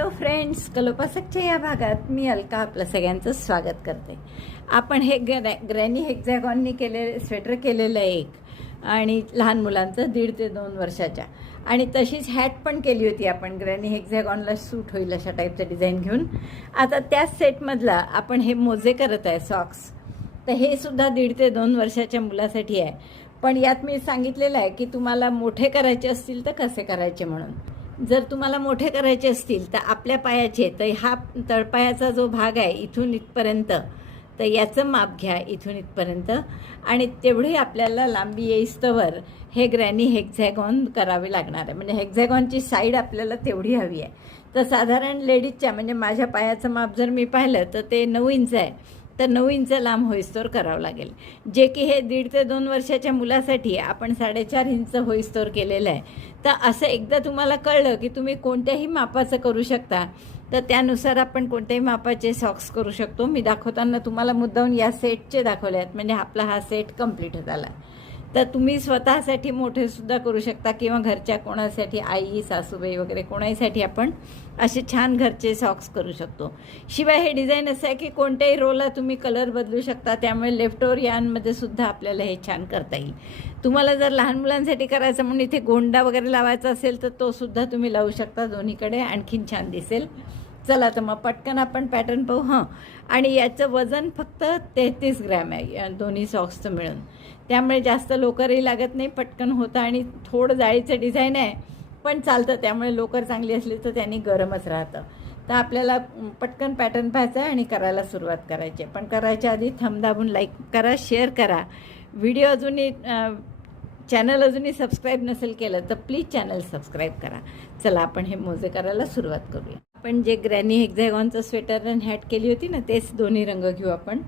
Hello friends कलोपासकच्या या भागात मी अलका आपलं सगळ्यांचं स्वागत करते. आपण हे ग्रॅ ग्रॅनी हेक्झॅगॉननी केले स्वेटर केलेलं आहे एक आणि लहान मुलांचं दीड ते दोन वर्षाच्या. आणि तशीच हॅट पण केली होती आपण ग्रॅनी हेक्झॅगॉनला सूट होईल अशा टाईपचं डिझाईन घेऊन. आता त्याच सेटमधला आपण हे मोजे करत आहे सॉक्स तर हे सुद्धा दीड ते दोन वर्षाच्या मुलासाठी आहे. पण यात मी सांगितलेलं आहे की तुम्हाला मोठे करायचे असतील तर कसे करायचे म्हणून. जर तुम्हाला मोठे करायचे असतील तर आपल्या पायाचे तर हा तळपायाचा जो भाग आहे इथून इथपर्यंत तर याचं माप घ्या इथून इथपर्यंत. आणि तेवढी आपल्याला लांबी येईस्तवर हे ग्रॅनी हेक्झॅगॉन करावे लागणार आहे. म्हणजे हेक्झॅगॉनची साईड आपल्याला तेवढी हवी आहे. तर साधारण लेडीजच्या म्हणजे माझ्या पायाचं माप जर मी पाहिलं तर ते नऊ इंच आहे. तर नऊ इंच लांब होईस्तोर करावं लागेल. जे की हे दीड ते दोन वर्षाच्या मुलासाठी आपण साडेचार इंच होईस्तोर केलेलं आहे. तर असं एकदा तुम्हाला कळलं की तुम्ही कोणत्याही मापाचं करू शकता तर त्यानुसार आपण कोणत्याही मापाचे सॉक्स करू शकतो. मी दाखवताना तुम्हाला मुद्दाहून या सेटचे दाखवले आहेत म्हणजे आपला हा सेट कंप्लीट झाला. तर तुम्ही स्वतःसाठी मोठेसुद्धा करू शकता किंवा घरच्या कोणासाठी आई सासूबाई वगैरे कोणाहीसाठी आपण असे छान घरचे सॉक्स करू शकतो. शिवाय हे डिझाईन असं आहे की कोणत्याही रोला तुम्ही कलर बदलू शकता त्यामुळे लेफ्टोर यांमध्ये सुद्धा आपल्याला हे छान करता येईल. तुम्हाला जर लहान मुलांसाठी करायचं म्हणून इथे गोंडा वगैरे लावायचा असेल तर तो सुद्धा तुम्ही लावू शकता दोन्हीकडे आणखीन छान दिसेल. चला तर मग पटकन आपण पॅटर्न पाहू हां. आणि याचं वजन फक्त तेहतीस ग्रॅम आहे या दोन्ही सॉक्सचं मिळून. त्यामुळे जास्त लोकरही लागत नाही पटकन होतं आणि थोडं जाळीचं डिझाईन आहे पण चालतं. त्यामुळे लोकर चांगली असली तर त्यांनी गरमच राहतं. तर आपल्याला पटकन पॅटर्न पाहायचं आहे आणि करायला सुरुवात करायची. आहे पण करायच्या आधी थंब दाबून लाईक करा शेअर करा. व्हिडिओ अजूनही चॅनल अजूनही सबस्क्राईब नसेल केलं तर प्लीज चॅनल सबस्क्राईब करा. चला आपण हे मोजे करायला सुरुवात करूया. आपण जे ग्रॅनी हेक्झॅगॉनचं स्वेटर आणि हॅट केली होती ना तेच दोन्ही रंग घेऊ आपण.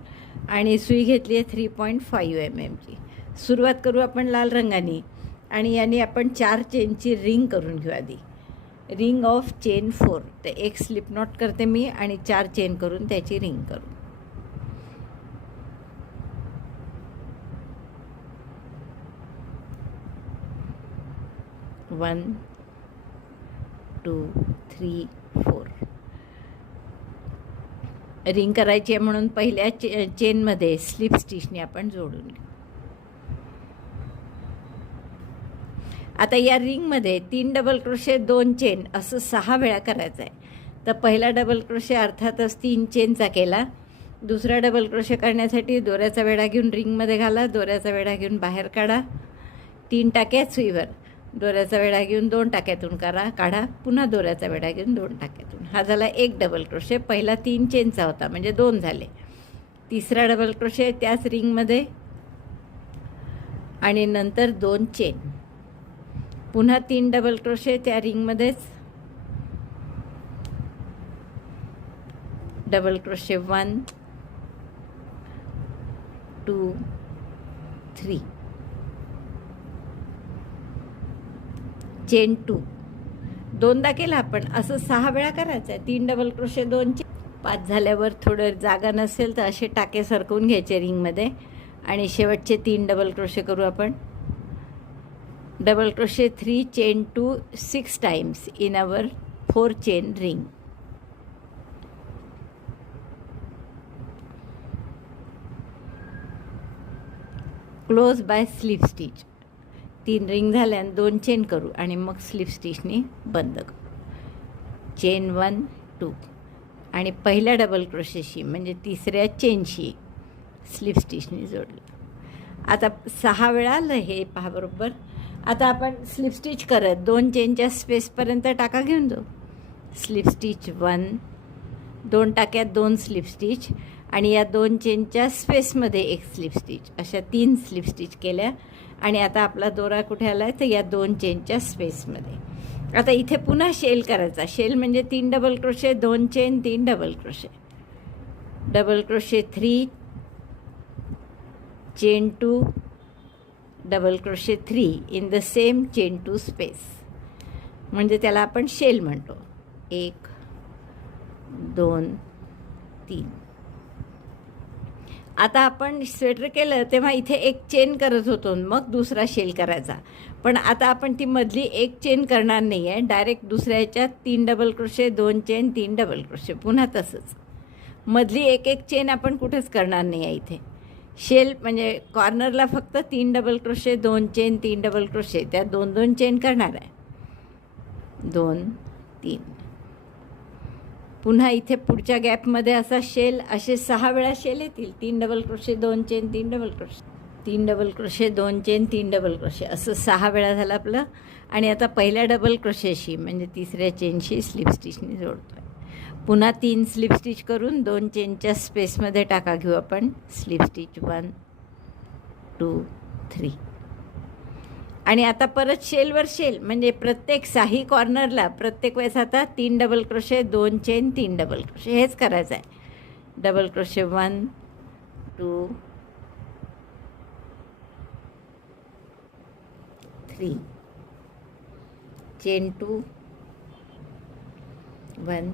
आणि सुई घेतली आहे थ्री पॉईंट फाईव्ह एम एमची सुरुवात करू आपण लाल रंगाने. आणि याने आपण चार चेनची रिंग करून घेऊ आधी. Ring of chain four. तर एक स्लिप नॉट करते मी आणि चार चेन करून त्याची रिंग करू. One two three four. Ring करायची आहे म्हणून पहिल्या चे चेनमध्ये स्लिप स्टिचने आपण जोडून घेऊ. आता या रिंगमध्ये तीन डबल क्रोशे दोन चेन असं सहा वेळा करायचं आहे तर पहिला डबल क्रोशे अर्थातच तीन चेनचा केला. दुसरा डबल क्रोशे करण्यासाठी दोऱ्याचा वेढा घेऊन रिंगमध्ये घाला दोऱ्याचा वेढा घेऊन बाहेर काढा. तीन टाक्यात सुईवर. दोऱ्याचा वेढा घेऊन दोन टाक्यातून करा काढा. पुन्हा दोऱ्याचा वेढा घेऊन दोन टाक्यातून. हा झाला एक डबल क्रोशे पहिला तीन चेनचा होता म्हणजे दोन झाले. तिसरा डबल क्रोशे त्याच रिंगमध्ये. आणि नंतर दोन चेन पुन्हा तीन डबल क्रोशे त्या रिंगमध्येच double crochet one two three chain two दोनदा केला आपण असं सहा वेळा करायचं आहे तीन डबल क्रोशे दोनचे. पाच झाल्यावर थोडं जागा नसेल तर असे टाके सरकवून घ्यायचे रिंगमध्ये आणि शेवटचे तीन डबल क्रोशे करू आपण. Double crochet three chain two six times in our four chain ring. Close by slip stitch. तीन रिंग झाल्यान दोन चेन करू आणि मग स्लीप स्टिचनी बंद करू. Chain one two. आणि पहिल्या डबल क्रोशेशी म्हणजे तिसऱ्या चेनशी स्लीप स्टिचनी जोडलं. आता सहा वेळा आलं हे पहा बरोबर. आता आपण स्लिप स्टिच करत दोन चेनच्या स्पेसपर्यंत टाका घेऊन जाऊ. स्लिप स्टिच वन दोन टाक्यात दोन स्लिप स्टिच आणि या दोन चेनच्या स्पेसमध्ये एक स्लिप स्टिच अशा तीन स्लिप स्टिच केल्या आणि आता आपला दोरा कुठे आला आहे तर या दोन चेनच्या स्पेसमध्ये आता इथे पुन्हा शेल करायचा. शेल म्हणजे तीन डबल क्रोशे दोन चेन तीन double crochet double crochet three chain two double crochet three in the same chain two space म्हणजे त्याला आपण शेल म्हणतो. एक दोन तीन. आता आपण स्वेटर केलं तेव्हा इथे एक चेन करत होतो मग दुसरा शेल करायचा. पण आता आपण ती मधली एक चेन करणार नाही आहे डायरेक्ट दुसऱ्या तीन डबल क्रोशे दोन चेन तीन डबल क्रोशे पुन्हा तसंच. मधली एक एक चेन आपण कुठेच करणार नाही आहे इथे. शेल म्हणजे कॉर्नरला फक्त तीन डबल क्रोशे दोन चेन तीन डबल क्रोशे. त्या दोन दोन चेन करणार आहे. दोन तीन. पुन्हा इथे पुढच्या गॅपमध्ये असा शेल असे सहा वेळा शेल येतील. तीन डबल क्रोशे दोन चेन तीन डबल क्रोशे. तीन डबल क्रोशे दोन चेन तीन डबल क्रोशे. असं सहा वेळा झालं आपलं. आणि आता पहिल्या डबल क्रोशेशी म्हणजे तिसऱ्या चेनशी स्लिप स्टिचनी जोडतो आहे पुन्हा तीन स्लिप स्टिच करून दोन चेनच्या स्पेसमध्ये टाका. घेऊ आपण. Slip stitch one two three आणि आता परत शेलवर शेल म्हणजे प्रत्येक साही कॉर्नरला प्रत्येक वेळेस आता तीन डबल क्रोशे दोन चेन तीन डबल क्रोशे हेच करायचं आहे double crochet one two three chain two one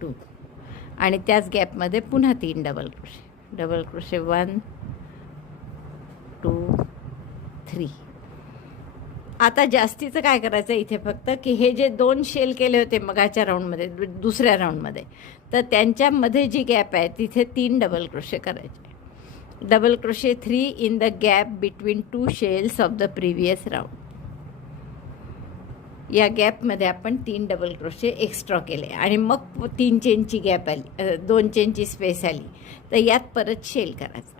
two आणि त्याच गॅपमध्ये पुन्हा तीन double crochet double crochet one two three आता जास्तीचं काय करायचं इथे फक्त की हे जे दोन शेल केले होते मगाच्या राऊंडमध्ये दुसऱ्या राऊंडमध्ये तर त्यांच्यामध्ये जी गॅप आहे तिथे तीन डबल क्रोशे करायचे. Double crochet three in the gap between two shells of the previous round या गॅपमध्ये आपण तीन डबल क्रोशे एक्स्ट्रा केले. आणि मग तीन चेनची गॅप आली. दोन चेनची स्पेस आली. तर यात परत शेल करायचा.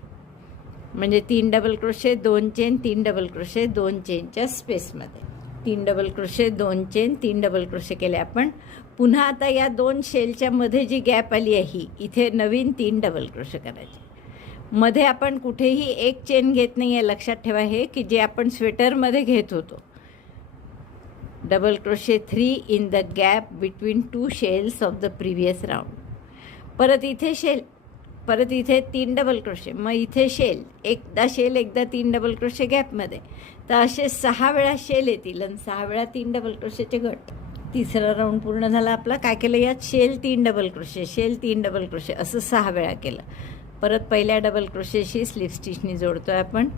म्हणजे तीन डबल क्रोशे दोन चेन तीन डबल क्रोशे दोन चेनच्या स्पेसमध्ये तीन डबल क्रोशे दोन चेन तीन डबल क्रोशे केले आपण. पुन्हा आता या दोन शेलच्या मध्ये जी गॅप आली आहे इथे नवीन तीन डबल क्रोशे करायचे. मध्ये आपण कुठेही एक चेन घेत नाही आहे लक्षात ठेवा हे की जे आपण स्वेटरमध्ये घेत होतो. Double crochet three in the gap between two shells of the previous round परत इथे शेल परत इथे तीन डबल क्रोशे मग इथे शेल एकदा शेल एकदा तीन डबल क्रोशे गॅपमध्ये तर असे सहा वेळा शेल येतील आणि सहा वेळा तीन डबल क्रोशेचे गट. तिसरा राऊंड पूर्ण झाला आपला. काय केलं यात? शेल तीन डबल क्रोशे शेल तीन डबल क्रोशे असं सहा वेळा केलं. परत पहिल्या डबल क्रोशेशी स्लिप स्टिचनी जोडतो आहे आपण.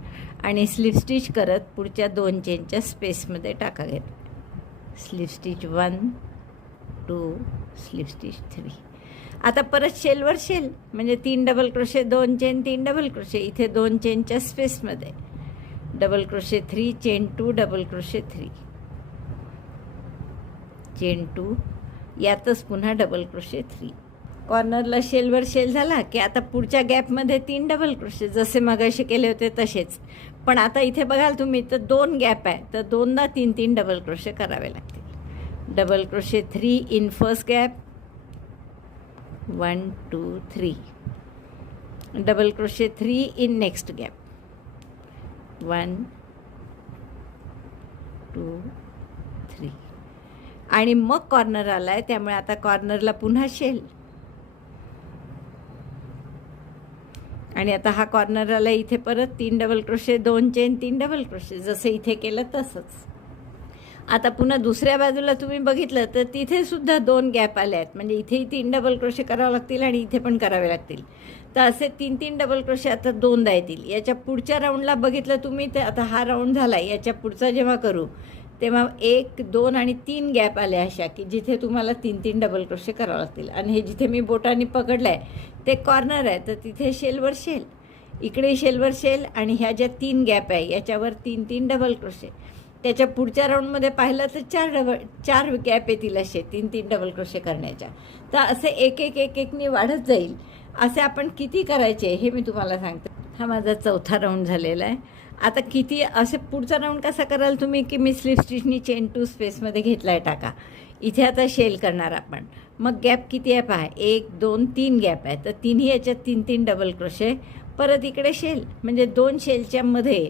आणि स्लिप स्टिच करत पुढच्या दोन चेनच्या स्पेसमध्ये टाका घेतो. Slip stitch one two slip stitch three. आता परत शेलवर शेल म्हणजे तीन डबल क्रोशे दोन चेन तीन डबल क्रोशे इथे दोन चेनच्या स्पेसमध्ये double crochet three chain two double crochet three. Chain two यातच पुन्हा डबल क्रोशे थ्री. कॉर्नरला शेलवर शेल झाला की आता पुढच्या गॅपमध्ये तीन डबल क्रोशे जसे मगाशी केले होते तसेच. पण आता इथे बघाल तुम्ही तर दोन गॅप आहे तर दोनदा तीन तीन डबल क्रोशे करावे लागतील. Double crochet three in first gap. One two three. Double crochet three in next gap. One two three. आणि मग कॉर्नर आला आहे त्यामुळे आता कॉर्नरला पुन्हा शेल. आणि आता हा कॉर्नर आला इथे परत तीन डबल क्रोशे दोन चेन तीन डबल क्रोशे जसं इथे केलं तसंच. आता पुन्हा दुसऱ्या बाजूला तुम्ही बघितलं तर तिथे सुद्धा दोन गॅप आले आहेत. म्हणजे इथेही तीन डबल क्रोशे करावे लागतील आणि इथे पण करावे लागतील. तर असे तीन तीन डबल क्रोशे आता दोनदा येतील. याच्या पुढच्या राऊंडला बघितलं तुम्ही तर आता हा राऊंड झाला. याच्या पुढचा जेव्हा करू तेव्हा एक दोन आणि तीन गॅप आल्या अशा की जिथे तुम्हाला तीन तीन डबल क्रोशे करावं लागतील. आणि हे जिथे मी बोटाने पकडलं आहे ते कॉर्नर आहे. तर तिथे शेलवर शेल इकडे शेलवर शेल आणि ह्या ज्या तीन गॅप आहे याच्यावर तीन तीन डबल क्रोशे त्याच्या पुढच्या राऊंडमध्ये पाहिलं तर चार डबल चार गॅप येतील असे तीन तीन डबल क्रोशे करण्याच्या. तर असे एक एक एक एकने वाढत जाईल. असे आपण किती करायचे हे मी तुम्हाला सांगते. हा माझा चौथा राऊंड झालेला आहे. आता किती असे पुढचा राऊंड कसा कराल तुम्ही की मी स्लिप स्टिचनी चेन टू स्पेसमध्ये घेतला आहे टाका. इथे आता शेल करणार आपण. मग गॅप किती आहे पहा? एक दोन तीन गॅप आहे. तर तिन्ही याच्यात तीन तीन डबल क्रोशे परत इकडे शेल म्हणजे दोन शेलच्या मध्ये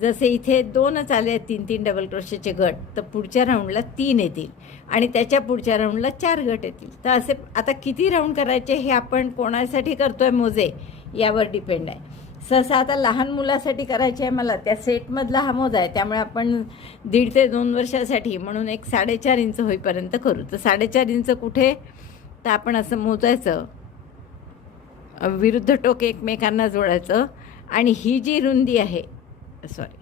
जसे इथे दोनच आले आहेत तीन तीन डबल क्रोशेचे गट तर पुढच्या राऊंडला तीन येतील. आणि त्याच्या पुढच्या राऊंडला चार गट येतील. तर असे आता किती राऊंड करायचे हे आपण कोणासाठी करतोय मोजे? यावर डिपेंड आहे. सहसा आता लहान मुलासाठी करायची आहे मला त्या सेटमधला हा मोजा आहे त्यामुळे आपण दीड ते दोन वर्षासाठी म्हणून एक साडेचार इंच होईपर्यंत करू. तर साडेचार इंच कुठे? तर आपण असं मोजायचं. विरुद्ध टोक एकमेकांना जोडायचं. आणि ही जी रुंदी आहे सॉरी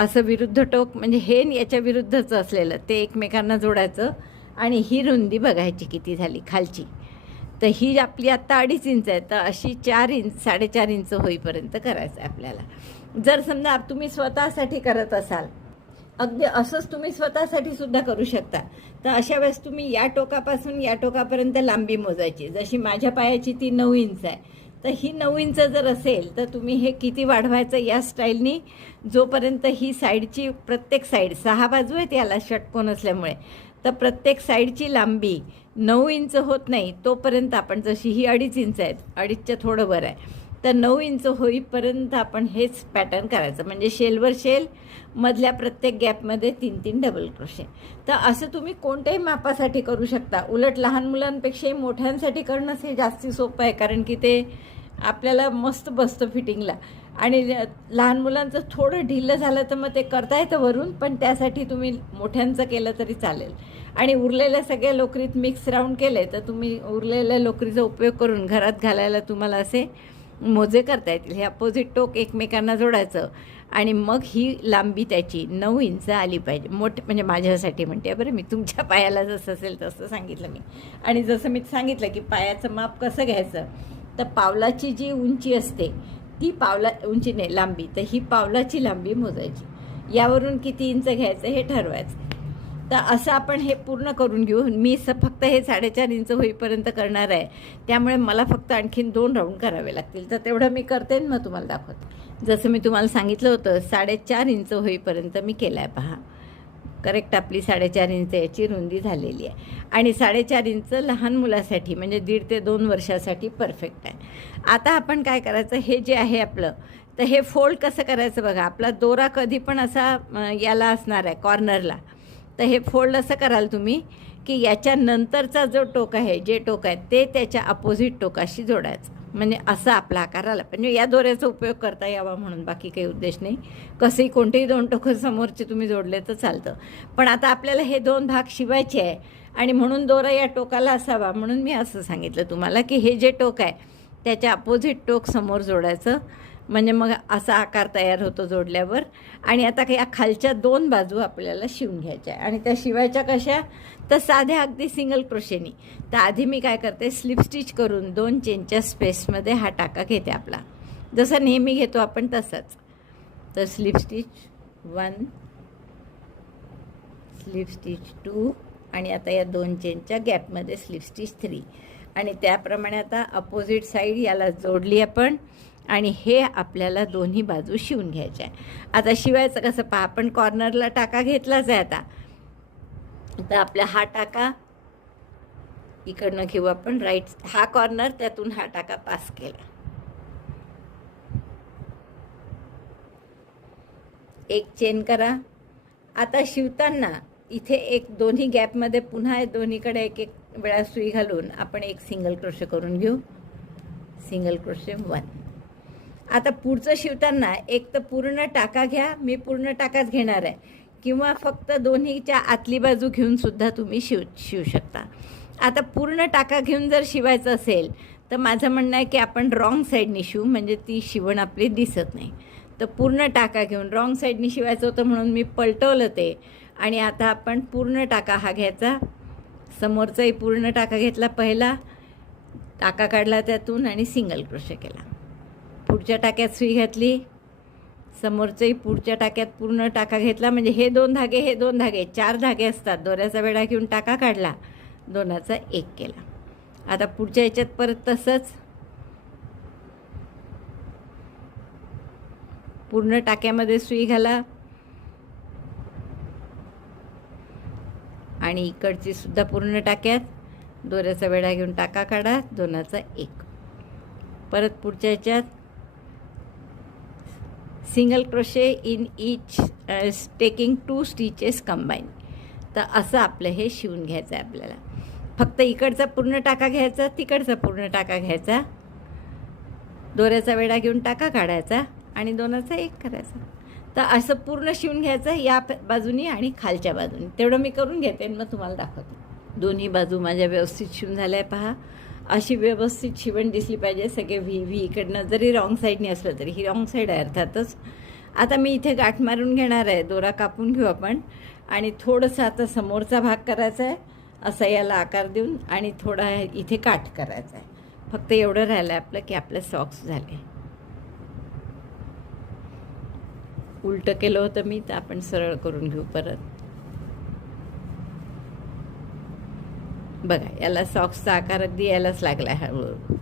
असं विरुद्ध टोक म्हणजे हे याच्या विरुद्धचं असलेलं ते एकमेकांना जोडायचं. आणि ही रुंदी बघायची किती झाली खालची. तर ही आपली आत्ता अडीच इंच आहे तर अशी चार इंच साडेचार इंच होईपर्यंत करायचं आहे आपल्याला. जर समजा तुम्ही स्वतःसाठी करत असाल अगदी असंच तुम्ही स्वतःसाठी सुद्धा करू शकता. तर अशा वेळेस तुम्ही या टोकापासून या टोकापर्यंत लांबी मोजायची. जशी माझ्या पायाची ती नऊ इंच आहे तर ही नऊ इंच जर असेल तर तुम्ही हे किती वाढवायचं या स्टाईलनी? जोपर्यंत ही साईडची प्रत्येक साईड सहा बाजू आहेत याला षटकोन असल्यामुळे. तर प्रत्येक साईडची लांबी नऊ इंच होत नाही तोपर्यंत आपण जशी ही अडीच इंच आहेत अडीचच्या थोडं वर आहे. तर नऊ इंच होईपर्यंत आपण हेच पॅटर्न करायचं. म्हणजे शेलवर शेल मधल्या प्रत्येक गॅपमध्ये तीन तीन डबल क्रोशे तर असं तुम्ही कोणत्याही मापासाठी करू शकता. उलट लहान मुलांपेक्षाही मोठ्यांसाठी करणंच हे जास्ती सोपं आहे कारण की ते आपल्याला मस्त बसतं फिटिंगला आणि लहान मुलांचं थोडं ढिल्लं झालं तर मग ते करता येतं वरून पण त्यासाठी तुम्ही मोठ्यांचं केलं तरी चालेल. आणि उरलेल्या सगळ्या लोकरीत मिक्स राऊंड केले तर तुम्ही उरलेल्या लोकरीचा उपयोग करून घरात घालायला तुम्हाला असे मोजे करता येतील. हे अपोजिट टोक एकमेकांना जोडायचं आणि मग ही लांबी त्याची नऊ इंच आली पाहिजे. मोठ म्हणजे माझ्यासाठी म्हणते बरं मी तुमच्या पायाला जसं असेल तसं सांगितलं मी. आणि जसं मी सांगितलं की पायाचं माप कसं घ्यायचं तर पावलाची जी उंची असते ती पावला उंची नाही लांबी. तर ही पावलाची लांबी मोजायची. यावरून किती इंच घ्यायचं हे ठरवायचं. तर असं आपण हे पूर्ण करून घेऊ मी स फक्त हे साडेचार इंच होईपर्यंत करणार आहे. त्यामुळे मला फक्त आणखीन दोन राऊंड करावे लागतील. तर तेवढं मी करते मग तुम्हाला दाखवते. जसं मी तुम्हाला सांगितलं होतं साडेचार इंच होईपर्यंत मी केलं आहे पहा. करेक्ट आपली साडेचार इंच याची रुंदी झालेली आहे. आणि साडेचार इंच लहान मुलासाठी म्हणजे दीड ते दोन वर्षासाठी परफेक्ट आहे. आता आपण काय करायचं हे जे आहे आपलं तर हे फोल्ड कसं करायचं बघा आपला दोरा कधी पण असा याला असणार आहे कॉर्नरला तर हे फोल्ड असं कराल तुम्ही की याच्या नंतरचा जो टोक आहे जे टोक आहे ते त्याच्या अपोजिट टोकाशी जोडायचं. म्हणजे असं आपला आकार आला म्हणजे या दोऱ्याचा उपयोग करता यावा म्हणून बाकी काही उद्देश नाही. कसंही कोणतेही दोन टोकं समोरचे तुम्ही जोडले तर चालतं. पण आता आपल्याला हे दोन भाग शिवायचे आहे आणि म्हणून दोरा या टोकाला असावा म्हणून मी असं सांगितलं तुम्हाला की हे जे टोक आहे त्याच्या अपोजिट टोक समोर जोडायचं. म्हणजे मग असा आकार तयार होतो जोडल्यावर. आणि आता काही या खालच्या दोन बाजू आपल्याला शिवून घ्यायच्या आहे. आणि त्या शिवायच्या कशा? तर साध्या अगदी सिंगल क्रोशेनी तर आधी मी काय करते? स्लिप स्टिच करून दोन चेनच्या स्पेसमध्ये हा टाका घेते आपला. जसा नेहमी घेतो आपण तसंच. तर slip stitch one slip stitch two आणि आता या दोन चेनच्या गॅपमध्ये स्लिप स्टिच थ्री आणि त्याप्रमाणे आता अपोजिट साईड याला जोडली आपण. आणि हे आपल्याला दोन्ही बाजू शिवून घ्यायचे आहे. आता शिवायचं कसं पहा आपण कॉर्नरला टाका घेतलाच आहे आता. तर आपला हा टाका इकडनं घेऊ आपण राईट हा कॉर्नर त्यातून हा टाका पास केला. एक चेन करा. आता शिवताना इथे एक दोन्ही गॅपमध्ये पुन्हा दोन्हीकडे एक एक वेळा सुई घालून आपण एक सिंगल क्रोशे करून घेऊ. सिंगल क्रोशे वन आता पुढचं शिवताना एक तर पूर्ण टाका घ्या मी पूर्ण टाकाच घेणार आहे. किंवा फक्त दोन्हीच्या आतली बाजू घेऊन सुद्धा तुम्ही शिव शिवू शकता. आता पूर्ण टाका घेऊन जर शिवायचं असेल तर माझं म्हणणं आहे की आपण रॉंग साईडनी शिवू म्हणजे ती शिवण आपली दिसत नाही. तर पूर्ण टाका घेऊन रॉंग साईडनी शिवायचं होतं म्हणून मी पलटवलं ते. आणि आता आपण पूर्ण टाका हा घ्यायचा. समोरचाही पूर्ण टाका घेतला पहिला. टाका काढला त्यातून आणि सिंगल क्रोशे केला. पुढच्या टाक्यात सुई घातली. समोरचंही पुढच्या टाक्यात पूर्ण टाका घेतला. म्हणजे हे दोन धागे हे दोन धागे चार धागे असतात. दोऱ्याचा वेढा घेऊन टाका काढला. दोनाचा एक केला. आता पुढच्या याच्यात परत तसंच पूर्ण टाक्यामध्ये सुई घाला. आणि इकडची सुद्धा पूर्ण टाक्यात दोऱ्याचा वेढा घेऊन टाका काढा. दोनाचा एक. परत पुढच्या याच्यात single crochet in each taking two stitches combine तर असं आपलं हे शिवून घ्यायचं आहे आपल्याला. फक्त इकडचा पूर्ण टाका घ्यायचा तिकडचा पूर्ण टाका घ्यायचा. दोऱ्याचा वेढा घेऊन टाका काढायचा आणि दोनाचा एक करायचा. तर असं पूर्ण शिवून घ्यायचं या बाजूनी आणि खालच्या बाजूनी. तेवढं मी करून घेते आणि मग तुम्हाला दाखवते. दोन्ही बाजू माझ्या व्यवस्थित शिवून झाल्या आहे पहा. अशी व्यवस्थित शिवण दिसली पाहिजे सगळे व्ही व्ही इकडनं जरी रॉंग साईडने असलं तरी. ही रॉंग साईड आहे अर्थातच. आता मी इथे गाठ मारून घेणार आहे दोरा कापून घेऊ आपण. आणि थोडंसं आता समोरचा भाग करायचा आहे असा याला आकार देऊन आणि थोडा इथे काठ करायचा आहे. फक्त एवढं राहिलं आहे आपलं की आपलं सॉक्स झाले. उलटं केलं होतं मी तर आपण सरळ करून घेऊ परत. बघा याला सॉक्सचा आकार अगदी यायलाच लागला आहे हळूहळू.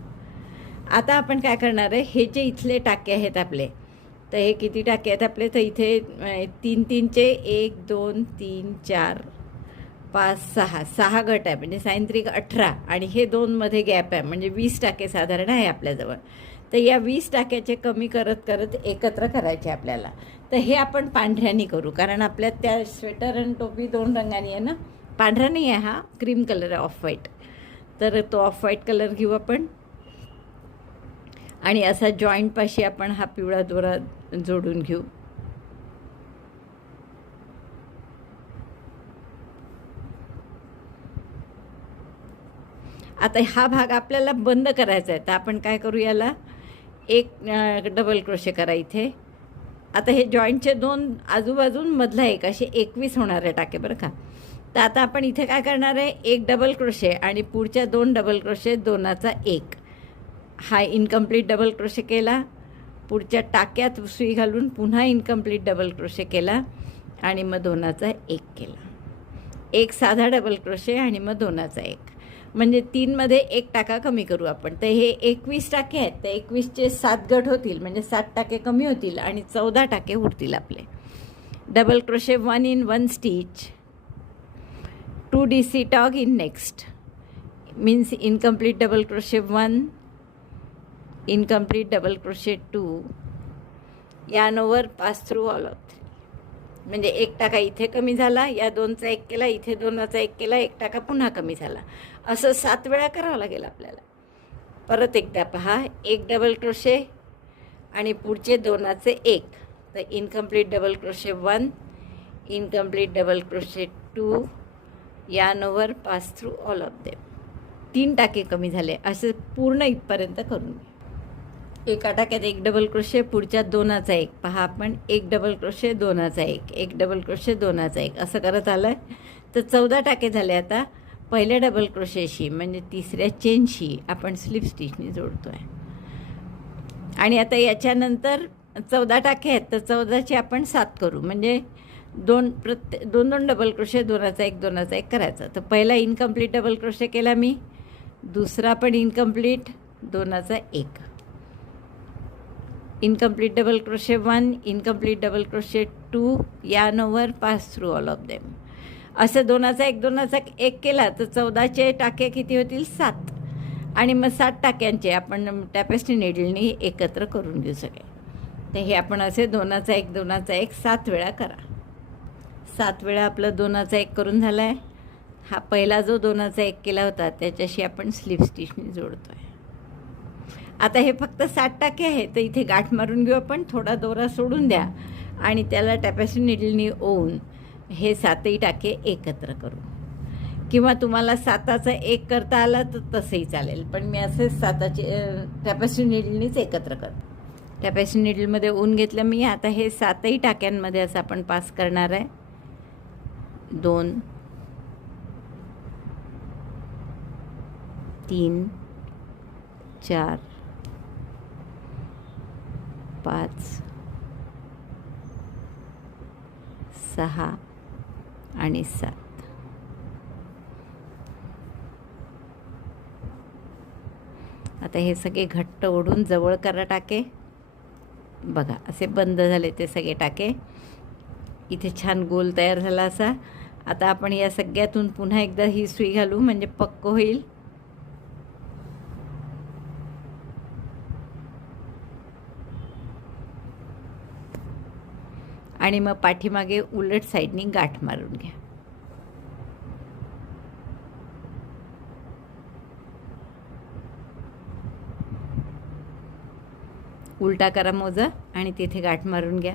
आता आपण काय करणार आहे हे जे इथले टाके आहेत आपले तर हे किती टाके आहेत आपले? तर इथे तीन तीनचे एक दोन तीन चार पाच सहा सहा गट आहे म्हणजे सायंत्रिक अठरा आणि हे दोनमध्ये गॅप आहे म्हणजे वीस टाके साधारण आहे आपल्याजवळ. तर या वीस टाक्याचे कमी करत करत एकत्र करायचे आपल्याला. तर हे आपण पांढऱ्यानी करू कारण आपल्यात त्या स्वेटर आणि टोपी दोन रंगांनी आहे ना? पांढरा नाही आहे हा क्रीम कलर आहे ऑफ व्हाईट तर तो ऑफ व्हाईट कलर घेऊ आपण. आणि असा जॉईंटपाशी आपण हा पिवळा दोरा जोडून घेऊ. आता हा भाग आपल्याला बंद करायचा आहे तर आपण काय करू याला? एक डबल क्रोशे करा इथे. आता हे जॉईंटचे दोन आजूबाजून मधला एक असे एकवीस होणार आहे टाके बरं का? तर आता आपण इथे काय करणार आहे? एक डबल क्रोशे आणि पुढच्या दोन डबल क्रोशे दोनाचा एक. हा इनकम्प्लीट डबल क्रोशे केला. पुढच्या टाक्यात सुई घालून पुन्हा इनकम्प्लीट डबल क्रोशे केला आणि मग दोनाचा एक केला. एक साधा डबल क्रोशे आणि मग दोनाचा एक. म्हणजे तीनमध्ये एक टाका कमी करू आपण. तर हे एकवीस टाके आहेत. तर एकवीसचे सात गट होतील. म्हणजे सात टाके कमी होतील आणि चौदा टाके उरतील आपले. Double crochet one in one stitch two D C tog in next means incomplete double crochet one incomplete double crochet two yarn over pass through all of three म्हणजे एक टाका इथे कमी झाला या दोनचा एक केला इथे दोनाचा एक केला एक टाका पुन्हा कमी झाला. असं सात वेळा करावं लागेल आपल्याला. परत एकदा पहा एक डबल क्रोशे आणि पुढचे दोनाचे एक. तर incomplete double crochet one incomplete double crochet two yarn over pass through all of them तीन टाके कमी झाले. असे पूर्ण इथपर्यंत करून एका टाक्यात एक डबल क्रोशे पुढच्या दोनाचा एक. पहा आपण एक डबल क्रोशे दोनाचा एक. एक डबल क्रोशे दोनाचा एक. असं करत आलं आहे तर चौदा टाके झाले आता. पहिल्या डबल क्रोशेशी म्हणजे तिसऱ्या चेनशी आपण स्लिप स्टिचनी जोडतो आहे आणि आता याच्यानंतर चौदा टाके आहेत. तर चौदाचे आपण सात करू. म्हणजे दोन प्रत्ये दोन दोन डबल क्रोशे दोनाचा एक दोनाचा एक करायचा. तर पहिला इनकम्प्लीट डबल क्रोशे केला मी. दुसरा पण इनकम्प्लीट दोनाचा एक. Incomplete double crochet one incomplete double crochet two yarn over pass through all of them असं दोनाचा एक दोनाचा एक केला तर चौदाचे टाके किती होतील? सात. आणि मग सात टाक्यांचे आपण टॅपेस्टी नेडलनी एकत्र करून घेऊ सगळे. तर हे आपण असे दोनाचा एक दोनाचा एक सात वेळा करा. सात वेळा आपलं दोनाचा एक करून झाला आहे हा पहिला जो दोनाचा एक केला होता त्याच्याशी आपण स्लीप स्टिचने जोडतो आहे आता हे फक्त सात टाके आहे तर इथे गाठ मारून घेऊ आपण थोडा दोरा सोडून द्या आणि त्याला टॅपॅसी निडलनी ओवून हे सातही टाके एकत्र करू. किंवा तुम्हाला साताचा एक करता आला तर तसंही चालेल पण मी असे साताचे टॅपॅसी निडलनीच एकत्र करतो. टॅपॅसी निडलमध्ये ऊन घेतलं मी आता हे सातही टाक्यांमध्ये असं आपण पास करणार आहे. दोन तीन चार पाच सहा आणि सात. आता हे सगळे घट्ट ओढून जवळ करा टाके. बघा असे बंद झाले ते सगळे टाके. इथे छान गोल तयार झाला असा. आता आपण या सगळ्यातून पुन्हा एकदा ही सुई घालू म्हणजे पक्क होईल. आणि मग पाठीमागे उलट साईडनी गाठ मारून घ्या. उलटा करा मोजा आणि तिथे गाठ मारून घ्या.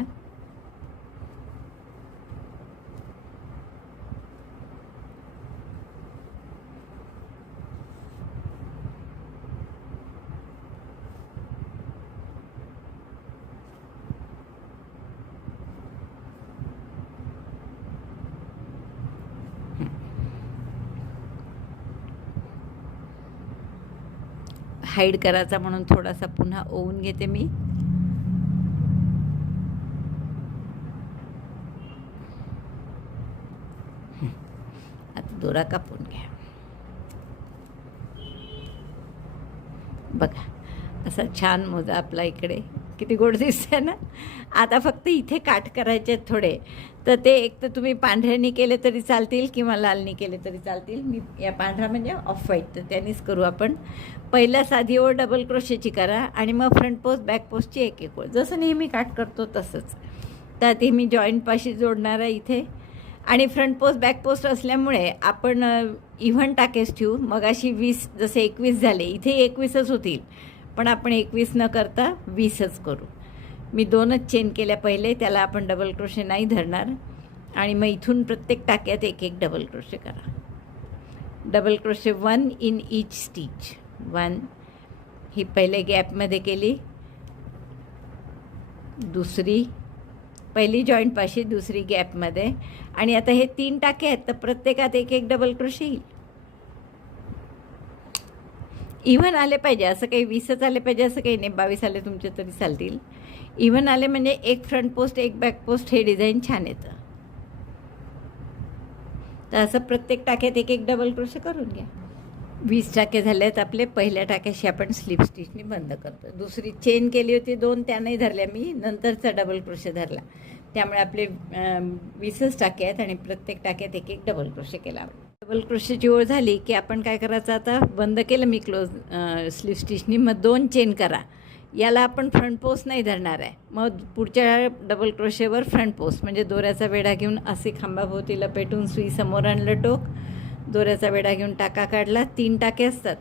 हाईड करायचा म्हणून थोडासा पुन्हा ओवून घेते मी. आता दोरा कापून घ्या. बघा असा छान मोजा आपला इकडे. किती गोड दिसतंय ना? आता फक्त इथे काठ करायचे आहेत थोडे. तर ते एक तर तुम्ही पांढऱ्यानी केले तरी चालतील किंवा लालनी केले तरी चालतील. मी या पांढरा म्हणजे ऑफ व्हाईट तर त्यानेच करू आपण. पहिला साधी ओळ डबल क्रोशेची करा आणि मग फ्रंट पोस्ट बॅक पोस्टची एक एक ओळ. जसं नेहमी काठ करतो तसंच. तर ते मी जॉईंटपाशी जोडणार आहे इथे. आणि फ्रंट पोस्ट बॅक पोस्ट असल्यामुळे आपण इव्हन टाकेस ठेवू. मग अशी वीस जसे एकवीस झाले इथे एकवीसच होतील. पण आपण एकवीस न करता वीसच करू. मी दोनच चेन केल्या पहिले त्याला आपण डबल क्रोशे नाही धरणार. आणि मग इथून प्रत्येक टाक्यात एक एक डबल क्रोशे करा. Double crochet one in each stitch one ही पहिले गॅपमध्ये केली. दुसरी. पहिली जॉईंटपाशी दुसरी गॅपमध्ये आणि आता हे तीन टाके आहेत तर प्रत्येकात एक एक डबल क्रोशे येईल. इव्हन आले पाहिजे असं काही वीसच आले पाहिजे असं काही नाही. बावीस आले तुमचे तरी चालतील. इव्हन आले म्हणजे एक फ्रंट पोस्ट एक बॅक पोस्ट हे डिझाईन छान येतं. तर असं प्रत्येक टाक्यात एक एक डबल क्रोशे करून घ्या. वीस टाके झाले आहेत आपले पहिल्या टाक्याशी आपण स्लिप स्टिचनी बंद करतो दुसरी चेन केली होती दोन त्यानंही धरल्या मी नंतरचा डबल क्रोशे धरला. त्यामुळे आपले वीसच टाके आहेत आणि प्रत्येक टाक्यात एक एक डबल क्रोशे केला. डबल क्रोशेची ओळ झाली की आपण काय करायचं आता? बंद केलं मी क्लोज स्लीव स्टिचनी मग दोन चेन करा. याला आपण फ्रंट पोस्ट नाही धरणार आहे. मग पुढच्या डबल क्रोशेवर फ्रंट पोस्ट म्हणजे दोऱ्याचा वेढा घेऊन असे खांबाभोवती लपेटून सुई समोर आणलं टोक. दोऱ्याचा वेढा घेऊन टाका काढला. तीन टाके असतात.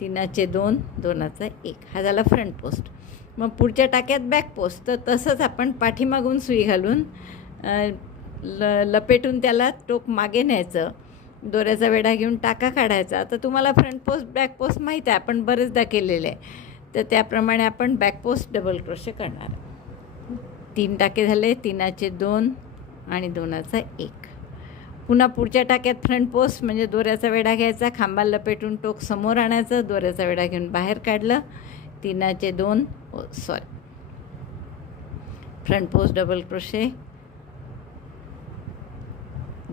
तीनाचे दोन दोनाचा एक. हा झाला फ्रंट पोस्ट मग पुढच्या टाक्यात बॅक पोस्ट तर तसंच आपण पाठीमागून सुई घालून ल लपेटून त्याला टोक मागे न्यायचं. दोऱ्याचा वेढा घेऊन टाका काढायचा. तर तुम्हाला फ्रंट पोस्ट बॅक पोस्ट माहीत आहे आपण बरेचदा केलेले आहे. तर त्याप्रमाणे आपण बॅक पोस्ट डबल क्रोशे करणार तीन टाके झाले तीनाचे दोन आणि दोनाचा एक. पुन्हा पुढच्या टाक्यात फ्रंट पोस्ट म्हणजे दोऱ्याचा वेढा घ्यायचा खांबा लपेटून टोक समोर आणायचं दोऱ्याचा वेढा घेऊन बाहेर काढलं तीनाचे दोन sorry front post double crochet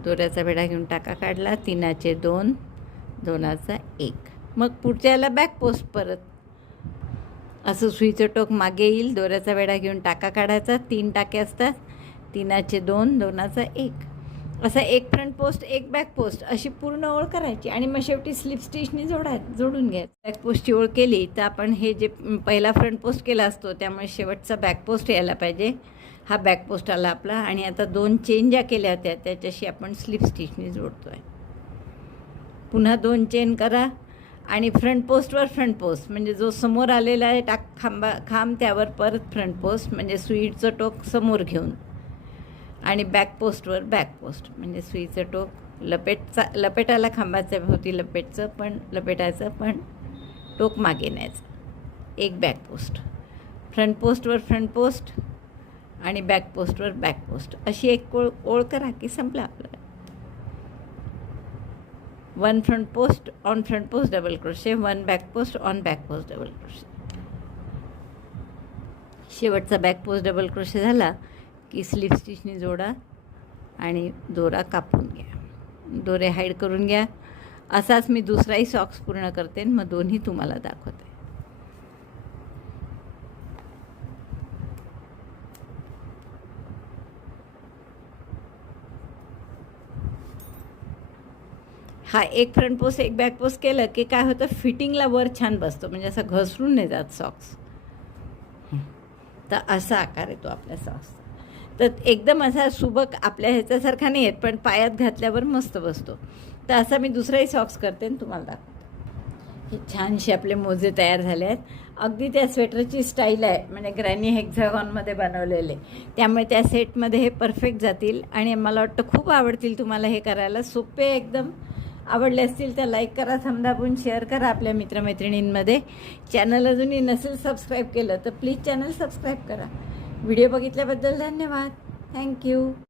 दोऱ्याचा वेढा घेऊन टाका काढला. तीनाचे दोन दोनाचा एक. मग पुढच्याला बॅक पोस्ट परत. असं सुईचं टोक मागे येईल. दोऱ्याचा वेढा घेऊन टाका काढायचा. तीन टाके असतात. तीनाचे दोन दोनाचा एक. असा एक फ्रंट पोस्ट एक बॅक पोस्ट अशी पूर्ण ओळ करायची आणि मग शेवटी स्लिप स्टिचनी जोडाय जोडून घ्यायचं. बॅक पोस्टची ओळ केली तर आपण हे जे पहिला फ्रंट पोस्ट केला असतो त्यामुळे शेवटचा बॅक पोस्ट यायला पाहिजे. हा बॅकपोस्ट आला आपला आणि आता दोन चेन ज्या केल्या होत्या त्याच्याशी आपण स्लिप स्टिचने जोडतो आहे पुन्हा दोन चेन करा आणि फ्रंट पोस्टवर फ्रंट पोस्ट म्हणजे जो समोर आलेला आहे टाक खांबा खांब त्यावर परत फ्रंट पोस्ट म्हणजे सुईचं टोक समोर घेऊन. आणि बॅक पोस्टवर बॅक पोस्ट म्हणजे सुईचं टोक लपेटचा लपेटाला खांबाच्या होती लपेटचं पण लपेटायचं पण टोक मागे न्यायचं. एक बॅक पोस्ट फ्रंट पोस्टवर फ्रंट पोस्ट आणि बॅक पोस्टवर बॅक पोस्ट अशी एक ओळ ओळ करा की संपलं आपलं one front post on front post double crochet one back post on back post double crochet शेवटचा बॅक पोस्ट डबल क्रोशे झाला की स्लीप स्टिचनी जोडा आणि दोरा कापून घ्या. दोरे हाईड करून घ्या. असाच मी दुसराही सॉक्स पूर्ण करते आणि मग दोन्ही तुम्हाला दाखवते. हा एक फ्रंट पोस्ट एक बॅक पोस्ट केलं की काय होतं? फिटिंगला वर छान बसतो. म्हणजे असं घसरून नाही जात सॉक्स तर असा आकार येतो आपल्या सॉक्स तर एकदम असा सुबक आपल्या ह्याच्यासारखा नाही आहेत पण पायात घातल्यावर मस्त बसतो. तर असा मी दुसराही सॉक्स करते आणि तुम्हाला दाखवते. हे छानसे आपले मोजे तयार झाले आहेत. अगदी त्या स्वेटरची स्टाईल आहे. म्हणजे ग्रॅनी हेक्झागॉनमध्ये बनवलेले. त्यामुळे त्या सेटमध्ये हे परफेक्ट जातील. आणि मला वाटतं खूप आवडतील तुम्हाला हे करायला. सोपे एकदम. आवडले असतील तर लाईक करा समजावून शेअर करा आपल्या मित्रमैत्रिणींमध्ये. चॅनल अजूनही नसेल सबस्क्राईब केलं तर प्लीज चॅनल सबस्क्राईब करा. व्हिडिओ बघितल्याबद्दल धन्यवाद. Thank you